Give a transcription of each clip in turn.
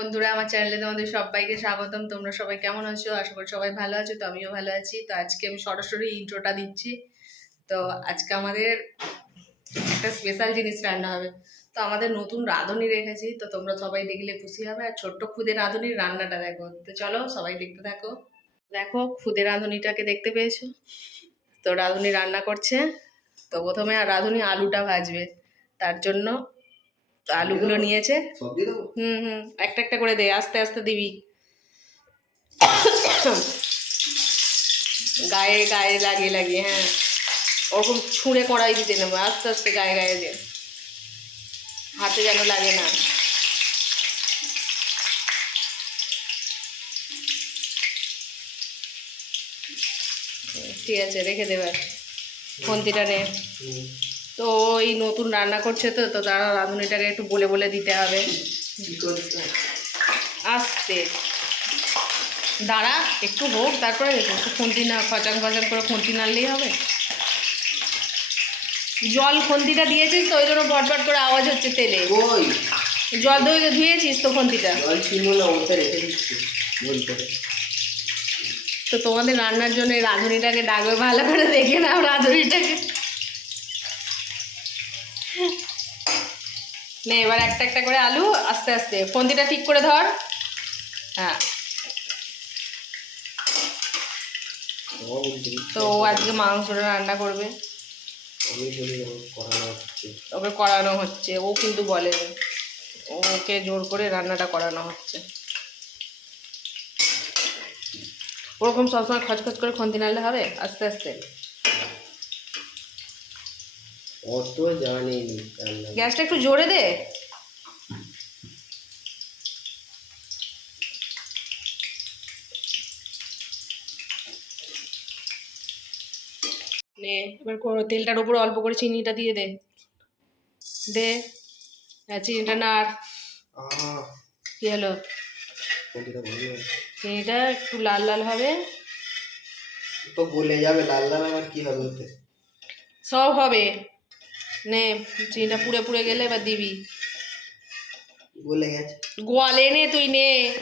বন্ধুরা, আমার চ্যানেলে তোমাদের সবাইকে স্বাগতম। তোমরা সবাই কেমন আছো? আশা করি সবাই ভালো আছো, তো আমিও ভালো আছি। তো আজকে আমি সরাসরি ইন্ট্রোটা দিচ্ছি। তো আজকে আমাদের একটা স্পেশাল জিনিস রান্না হবে। তো আমাদের নতুন রাঁধুনি রেখেছি, তো তোমরা সবাই দেখলে খুশি হবে। আর ছোট্ট খুদে রাঁধুনির রান্নাটা দেখো। তো চলো সবাই দেখতে থাকো। দেখো, খুদে রাঁধুনিটাকে দেখতে পেয়েছ? তো রাঁধুনি রান্না করছে। তো প্রথমে আর রাঁধুনি আলুটা ভাজবে। তার জন্য তো আলুগুলো নিয়েছে। হুম হুম একটা একটা করে দে আস্তে আস্তে দিবি। গায়ে গায়ে লাগিয়ে লাগিয়ে হ্যাঁ। ওরকম ছুঁড়ে কড়াই দিতে নেব আস্তে আস্তে গায়ে গায়ে দে। হাতে যেন লাগে না। ঠিক আছে রেখে দেবে খন্তিটা নে। তো এই নতুন রান্না করছে তো তো তারা রাঁধুনিটাকে একটু বলে বলে দিতে হবে। আসতে। দাঁড়া একটু হোক তারপরে একটু খুন্তি না খচাং খচাং করে খুন্তি নাড়লেই হবে। জল খুন্তিটা দিয়েছিস তো ওই জন্য ভটভট করে আওয়াজ হচ্ছে তেলে। ওই জল ধুয়ে ধুয়েছিস তো খুন্তিটা? তো। তোমাদের রান্নার জন্য রাঁধুনিটাকে ডাকবে ভালো করে দেখে নাও রাঁধুনিটাকে। নে, এবার একটা একটা করে আলু আস্তে আস্তে ফন্দিটা ঠিক করে ধর। হ্যাঁ। তো ও আজকে মাংসটা রান্না করবে। ওকে করানো হচ্ছে, ও কিন্তু বলে ওকে জোর করে রান্নাটা করানো হচ্ছে। ওরকম সবসময় খচখচ করে খন্তি নাড়লে হবে? আস্তে আস্তে। অত জানি গ্যাসটা একটু জোরে দে। নে এবার তেলটার উপর অল্প করে চিনিটা দিয়ে দে। দে। হ্যাঁ চিনিটা নাড়। আহ। কি হলো? না চিনিটা একটু লাল লাল হবে। তো গলে যাবে লাল লাল আবার কি হবে সব হবে। নে চিনিটা পুড়ে পুড়ে গেলে এবার দিবি। গলে গেছে। গোয়ালে নে তুই নে।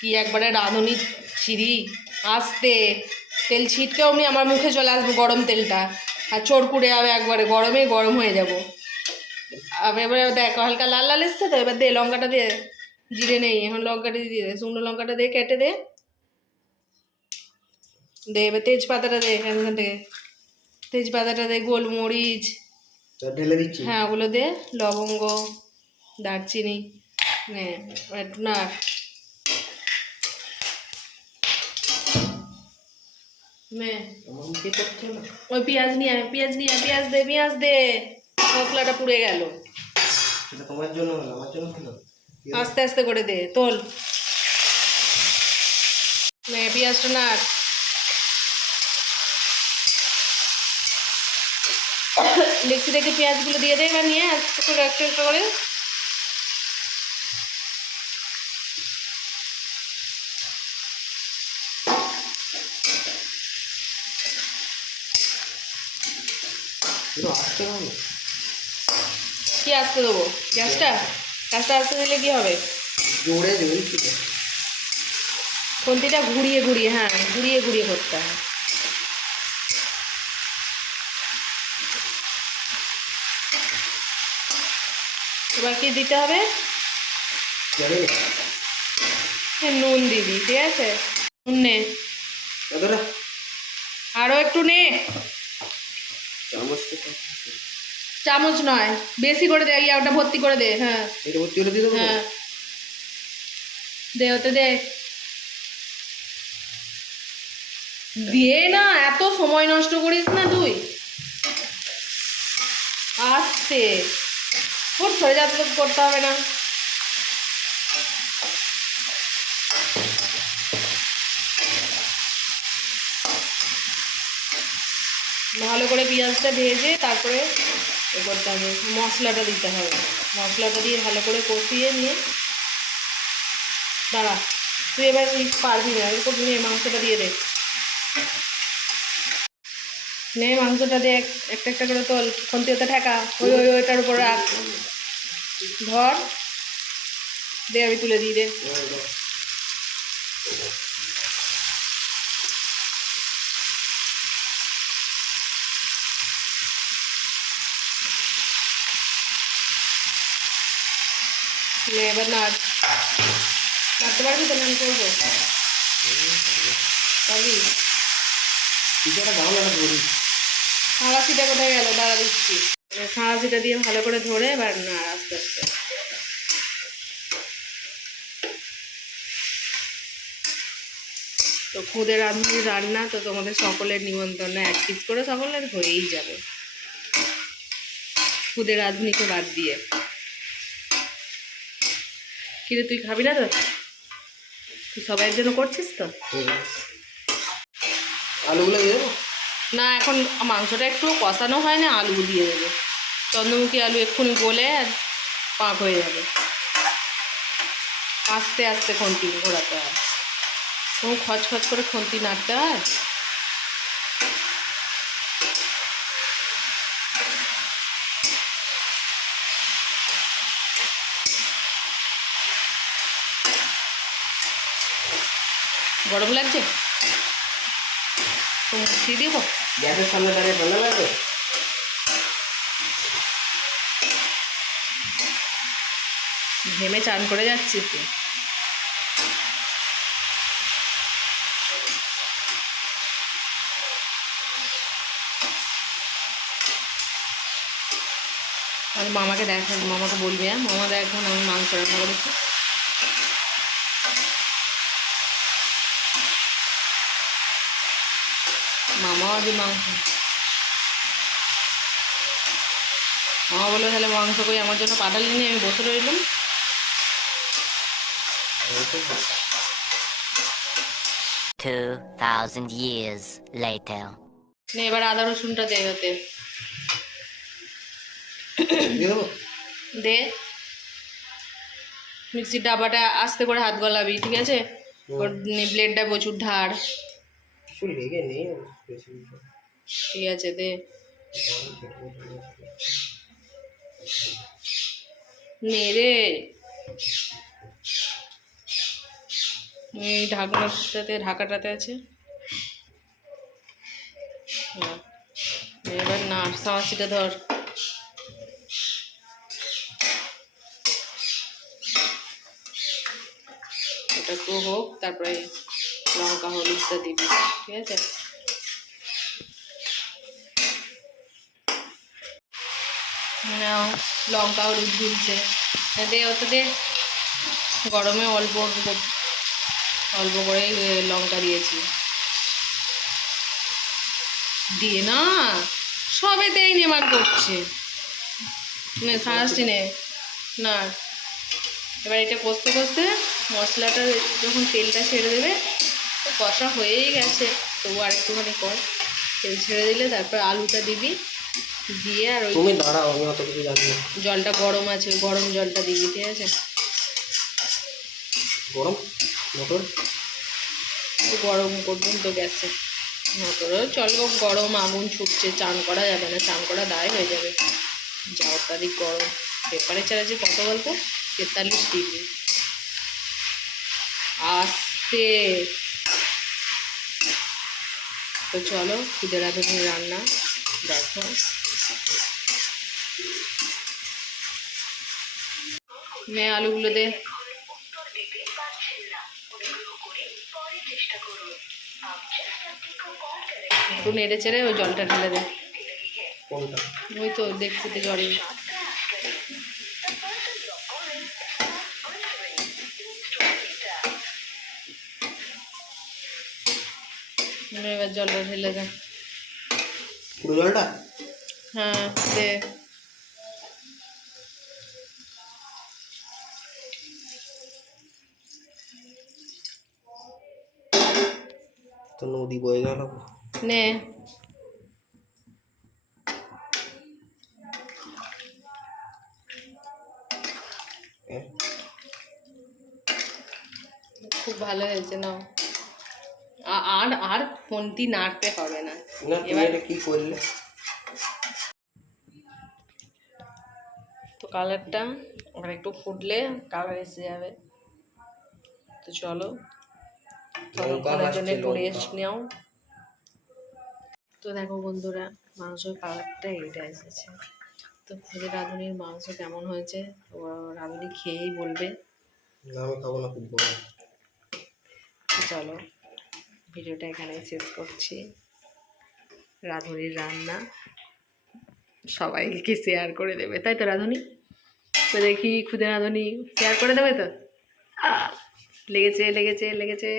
কি একবারে রাঁধুনি ছিঁড়ি আসতে। তেল ছিটকে অমনি আমার মুখে চলে আসবে গরম তেলটা। আর চড়কুড়ে যাবে একবারে গরমে গরম হয়ে যাব। এবারে দেখ হালকা লাল লাল এসছে তো এবার দে লঙ্কাটা দে। জিরে নেই এখন লঙ্কাটা দিয়ে দে শুকনো লঙ্কাটা দে কেটে দে। দে এবার তেজপাতাটা দে এখান থেকে। তেজপাতাটা দে গোলমরিচ। ঢেলে দিচ্ছি। হ্যাঁ ওগুলো দে লবঙ্গ দারচিনি নে ওই পেঁয়াজ নিয়ে আয় পেঁয়াজ নিয়ে পেঁয়াজ দে পেঁয়াজ দে। মশলাটা পুড়ে গেল। তোমার জন্য আমার জন্য আস্তে আস্তে করে দে তোল। পেঁয়াজটা নাড়। দেখছি দেখে পেঁয়াজগুলো দিয়ে দেয় এবার নিয়ে আস্তে করে একটু একটু করে কি আসতে দেবো? গ্যাসটা? গ্যাসটা আসতে দিলে কি হবে? জোরে খুন্তিটা ঘুরিয়ে ঘুরিয়ে হ্যাঁ ঘুরিয়ে ঘুরিয়ে করতে হয়। এবার কি দিতে হবে। নুন দিবি ঠিক আছে? নুন নে। আরও একটু নে। চামচ নয় বেশি করে দে ইয়া ওটা ভর্তি করে দে হ্যাঁ। এটা ভর্তি করে দিয়ে দেবো হ্যাঁ। দে ওতে দে। দিয়ে না এত সময় নষ্ট করিস না তুই। আসতে। ওর সরে যাতে করতে হবে না। ভালো করে পেঁয়াজটা ভেজে তারপরে এ করতে হবে। মশলাটা দিতে হবে। মশলাটা দিয়ে ভালো করে কষিয়ে নিয়ে দাঁড়া, তুই এবার পারবি না, এরকম নিয়ে মাংসটা দিয়ে দে। নে মাংসটা দেখ একটা একটা করে তোল খন্তি ওতে ঠেকা, ওই ওই ওইটার উপর রাখ। ধর, দে, আমি তুলে দিই, দে। এবার নাড়। নাড়তে পারবি তো আমি করব পারবি? কিছুটা দাও না ধরি সাঁড়াশিটা কোথায় গেল? দাঁড়া দিচ্ছি। সাঁড়াশিটা দিয়ে ভালো করে ধরে এবার না, আস্তে আস্তে। তো খুদের রাঁধুনি রান্না, তো তোমাদের সকলের নিমন্ত্রণ। এক পিস করে সকলের হয়েই যাবে। খুদের রাঁধুনিকে বাদ দিয়ে। কিরে, তুই খাবি না তো? তুই সবাইয়ের জন্য করছিস তো? আলুগুলো দিয়ে না, এখন মাংসটা একটু কষানো হয় না, আলু দিয়ে দেবে। চন্দ্রমুখী আলু এক্ষুনি গলে আর পাক হয়ে যাবে। আস্তে আস্তে খুন্তি ঘোরাতে হয়। খুব খচ খচ করে খুন্তি নাড়তে হয়। গরম লাগছে? তো মুছিয়ে দিব? গ্যাসের সামনে দাঁড়িয়ে ঠান্ডা লাগবে? ঘেমে চান করে যাচ্ছি তো আর মামাকে দেখ মামাকে বলবি হ্যাঁ? মামা দেখুন আমি মাংস রান্না করেছি। আজ মাংস। মামা বলল তাহলে মাংস কই? আমার জন্য পাঠালি নি আমি বসে রইলাম। Two thousand years later. নে এবার আদা রসুনটা দে ওতে দে। মিক্সির ডাবাটা আস্তে করে হাত গলাবি ঠিক আছে? ওর ব্লেডটা প্রচুর ধার। কিছু লেগে নেই ঠিক আছে, দে। নে রে। এই ঢাকনাটাতে, ঢাকাটাতে আছে। এবার না সামাসিটা ধর। এটা একটু হোক, তারপরে লঙ্কা হলুদটা দিবি ঠিক আছে লঙ্কা হলুদ ঝুলছে দে অত দে গরমে অল্প অল্প করেই লঙ্কা দিয়েছি দিয়ে না সবেতেই নেমান করছে। নে সারাসি নে না। এবার এটা কষতে কষতে মশলাটা যখন তেলটা ছেড়ে দেবে কষা হয়েই গেছে তবু আর একটুখানি কর। তেল ছেড়ে দিলে তারপর আলুটা দিবি দিয়ে আর ওই তুমি দাঁড়াও আমি অত কিছু জানি না। জলটা গরম আছে ওই গরম জলটা দিবি ঠিক আছে? গরম? মোটর? গরম করবেন তো গ্যাসে মোটরও চলবো গরম আগুন ছুটছে চান করা যাবে না চান করা দায় হয়ে যাবে। যা অত্যাধিক গরম। টেম্পারেচার আছে কত বলতো তেতাল্লিশ ডিগ্রি। আস্তে। তো চলো খুদে রাঁধুনি রান্না দেখো। নে আলুগুলো দে। একটু নেড়ে চেড়ে ওই জলটা ঢেলে দে। ওই তো দেখতে তো এবার জলটা ঢেলে দে পুরো জলটা হ্যাঁ দে তো নদী বয়ে গেল নে হ্যাঁ। খুব ভালো হয়েছে নাও আ- আর আর ফোনটি নাড়তে হবে না। এবার- কি করলে? তো কালারটা আর একটু ফুটলে কালার এসে যাবে। তো চলো ততক্ষণের জন্য একটু রেস্ট নাও। তো দেখো বন্ধুরা মাংসের কালারটা এইটা এসেছে। তো খুদে রাঁধুনির মাংস কেমন হয়েছে? ও রাঁধুনি খেয়েই বলবে। না আমি খাব না খুব চলো। ভিডিওটা এখানে শেষ করছি। রাঁধুনির রান্না সবাইকে শেয়ার করে দেবে। তাই তো রাঁধুনি? তো দেখি খুদে রাঁধুনি শেয়ার করে দেবে তো? লেগেছে লেগেছে লেগেছে।